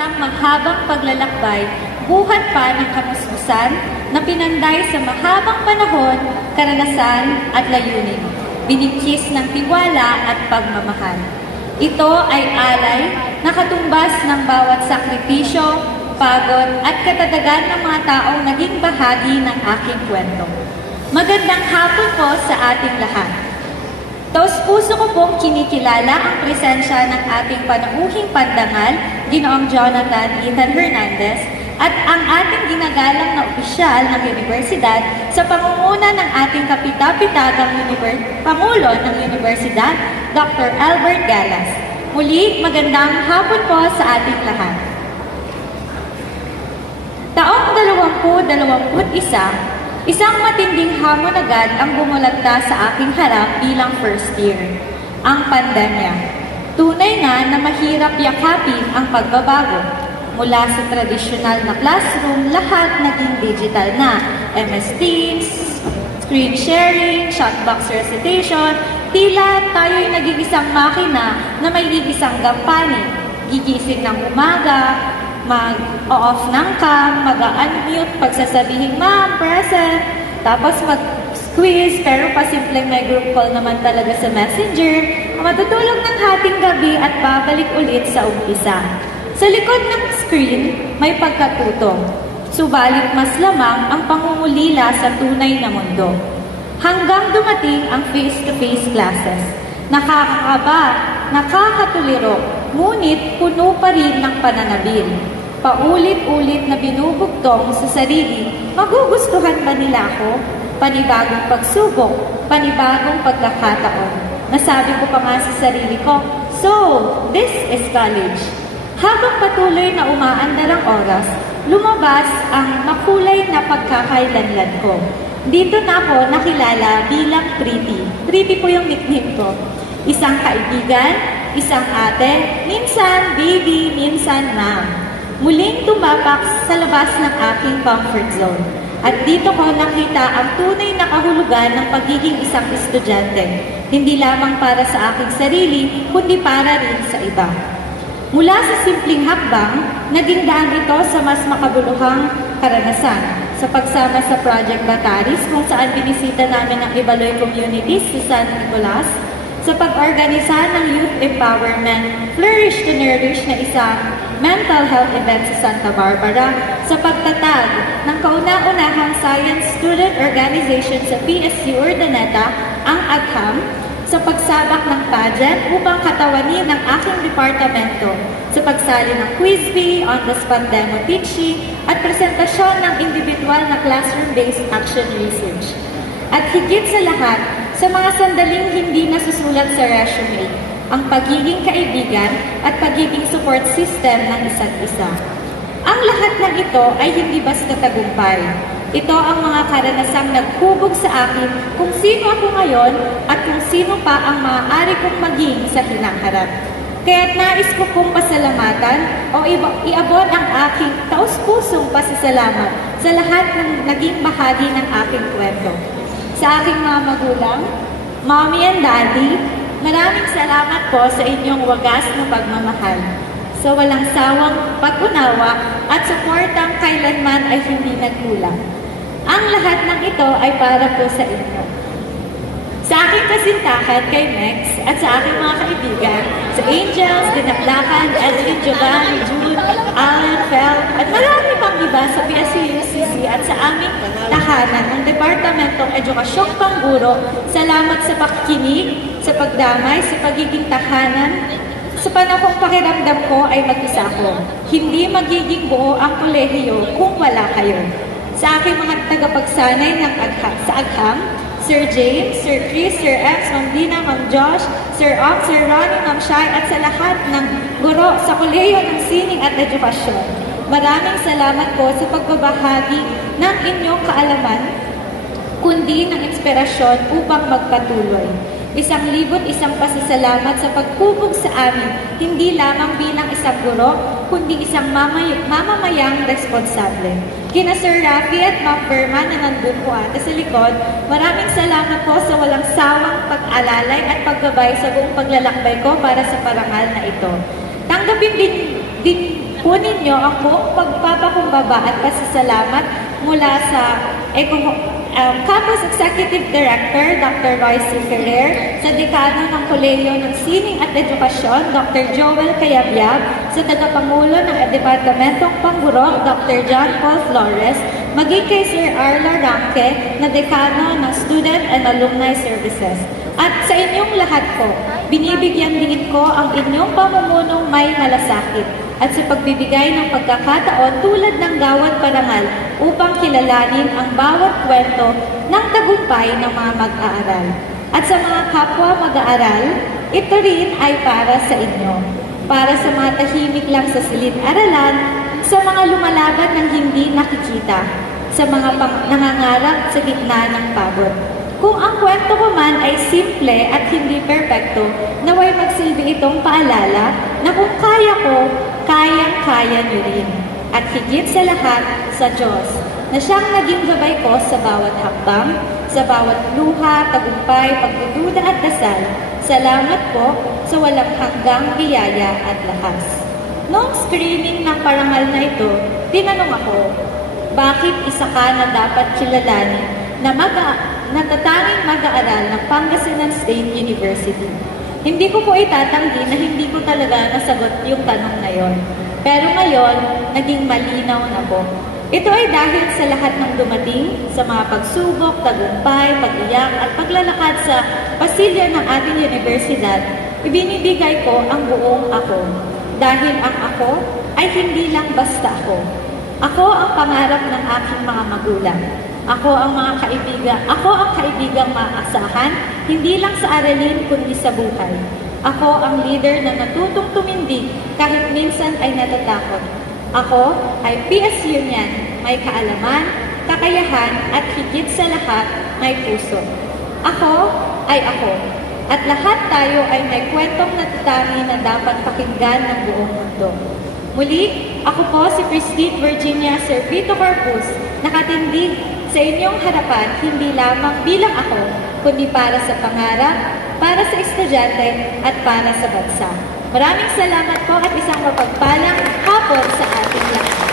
isang mahabang paglalakbay, buhat pa ng kamusmusan na pinanday sa mahabang panahon, karanasan at layunin, binigkis ng tiwala at pagmamahal. Ito ay alay na katumbas ng bawat sakripisyo, pagod at katatagan ng mga taong naging bahagi ng aking kwento. Magandang hapon po sa ating lahat. Taos-puso ko pong kinikilala ang presensya ng ating panauhing pandangal, Ginoong Jonathan Ethan Hernandez, at ang ating ginagalang na opisyal ng Universidad sa pangunguna ng ating kapitapitagang Pangulo ng Universidad, Dr. Albert Galas. Muli, magandang hapon po sa ating lahat. Taong 2021, isang matinding hamon agad ang bumulagta sa aking harap bilang first year, ang pandemya. Tunay na mahirap yakapin ang pagbabago. Mula sa tradisyonal na classroom, lahat naging digital na. MS Teams, screen sharing, chatbox recitation, tila tayo'y naging isang makina na may isang gampanin. Gigising ng umaga, mag-off ng cam, mag-unmute, pagsasabihin, "Ma'am, present." Tapos mag-squeeze, pero pasimpleng may group call naman talaga sa Messenger. Matutulog ng hating gabi at babalik ulit sa umpisa. Sa likod ng screen, may pagkatutong. Subalit mas lamang ang pangungulila sa tunay na mundo. Hanggang dumating ang face-to-face classes. Nakakakaba, nakakatuliro, ngunit puno pa rin ng pananabil. Paulit-ulit na binubugtong sa sarili, magugustuhan ba nila ako? Panibagong pagsubok, panibagong pagkakataon. Nasabi ko pa nga sa sarili ko, "So, this is college." Habang patuloy na umaandar ang oras, lumabas ang makulay na pagkakailanlan ko. Dito na ako nakilala bilang Pretty. Pretty po yung nickname ko. Isang kaibigan, isang ate, minsan baby, minsan ma'am. Muling tumapak sa labas ng aking comfort zone. At dito ko nakita ang tunay na kahulugan ng pagiging isang estudyante. Hindi lamang para sa aking sarili, kundi para rin sa iba. Mula sa simpleng hakbang, naging daan ito sa mas makabuluhang karanasan. Sa pagsama sa Project Bataris, kung saan binisita namin ang Ibaloy communities sa San Nicolas, sa pag-organisa ng Youth Empowerment, Flourish to Nourish na isang mental health event sa Santa Barbara, sa pagtatag ng kauna-unahang Science Student Organization sa PSU Urdaneta, ang AGHAM, sa pagsabak ng pageant upang katawanin ang aking departamento, sa pagsali ng quiz bee, on-the-spot demo teaching, at presentasyon ng individual na classroom-based action research. At higit sa lahat, sa mga sandaling hindi nasusulat sa resume, ang pagiging kaibigan at pagiging support system ng isa't isa. Ang lahat ng ito ay hindi basta tagumpay. Ito ang mga karanasang naghubog sa akin kung sino ako ngayon at kung sino pa ang maaari kong maging sa hinaharap. Kaya't nais ko kong pasalamatan o iabot ang aking taos-pusong pasasalamat sa lahat ng naging bahagi ng aking kwento. Sa aking mga magulang, Mommy and Daddy, maraming salamat po sa inyong wagas na pagmamahal. Sa walang sawang pag-unawa at suportang kailanman ay hindi nagkulang. Ang lahat ng ito ay para po sa inyo. Sa aking kasintahan kay Mex at sa aking mga kaibigan, sa Angels, Dinaklakan, Edwin, Giovanni, Jude, Alan, Fel, at marami pang iba sa PSU-UCC at sa aming tahanan ng Departamentong Edukasyong Pangguro, salamat sa pakikinig, sa pagdamay, sa pagiging tahanan. Sa panahong pakiramdam ko ay mag-isa ko. Hindi magiging buo ang kolehiyo kung wala kayo. Sa aking mga tagapagsanay sa AGHAM, Sir James, Sir Chris, Sir X, Ma'am Dina, Ma'am Josh, Sir Ox, Sir Ronnie, Ma'am Shai, at sa lahat ng guro sa Kolehiyo ng Sining at Edukasyon. Maraming salamat po sa pagbabahagi ng inyong kaalaman, kundi ng inspirasyon upang magpatuloy. 1,000 pasasalamat sa paghubog sa amin, hindi lamang bilang isang guro, kundi isang mamamayang responsable. Kina Sir Rafi at Ma'am Berman na nandun po ata sa likod, maraming salamat po sa walang sawang pag-alalay at paggabay sa buong paglalakbay ko para sa parangal na ito. Tanggapin din Kunin niyo ang buong pagpapakumbaba at pasasalamat mula sa Campus Executive Director Dr. Royce Ferrer, sa Dekano ng Kolehiyo ng Sining at Edukasyon Dr. Joel Cayabyab, sa Tagapangulo ng Departamentong Pangguro Dr. John Paul Flores, maging kay Sir Arla Ranque na Dekano ng Student and Alumni Services. At sa inyong lahat po, binibigyan din ko ang inyong pamumunong may malasakit at sa pagbibigay ng pagkakataon tulad ng Gawad Parangal upang kilalanin ang bawat kwento ng tagumpay ng mga mag-aaral. At sa mga kapwa mag-aaral, ito rin ay para sa inyo. Para sa mga tahimik lang sa silid-aralan, sa mga lumalaban ng hindi nakikita, sa mga nangangarap sa gitna ng pagod. Kung ang kwento ko man ay simple at hindi perpekto, naway magsilbi itong paalala na kung kaya ko, kayang-kaya niyo rin. At higit sa lahat, sa Diyos, na siyang naging gabay ko sa bawat hakbang, sa bawat luha, tagumpay, pagdududa at dasal. Salamat po sa walang hanggang biyaya at lakas. Noong screening ng parangal na ito, tinanong ako, bakit isa ka na dapat kilalanin na natatanging mag-aaral ng Pangasinan State University? Hindi ko po itatanggi na hindi ko talaga nasagot yung tanong na yon. Pero ngayon, naging malinaw na po. Ito ay dahil sa lahat ng dumating, sa mga pagsubok, tagumpay, pag-iyak at paglalakad sa pasilyo ng ating universidad, ibinibigay ko ang buong ako. Dahil ang ako ay hindi lang basta ako. Ako ang pangarap ng aking mga magulang. Ako ang kaibigang maaasahan, hindi lang sa aralin kundi sa buhay. Ako ang leader na natutong tumindig kahit minsan ay natatakot. Ako ay PSU niyan, may kaalaman, kakayahan at higit sa lahat may puso. Ako ay ako. At lahat tayo ay may kwentong natatangi na dapat pakinggan ng buong mundo. Muli, ako po si Christine Virginia Servito Corpus, nakatindig sa inyong harapan hindi lamang bilang ako, kundi para sa pangarap, para sa estudyante at para sa bansa. Maraming salamat po at isang mapagpalang hapon sa ating lahat.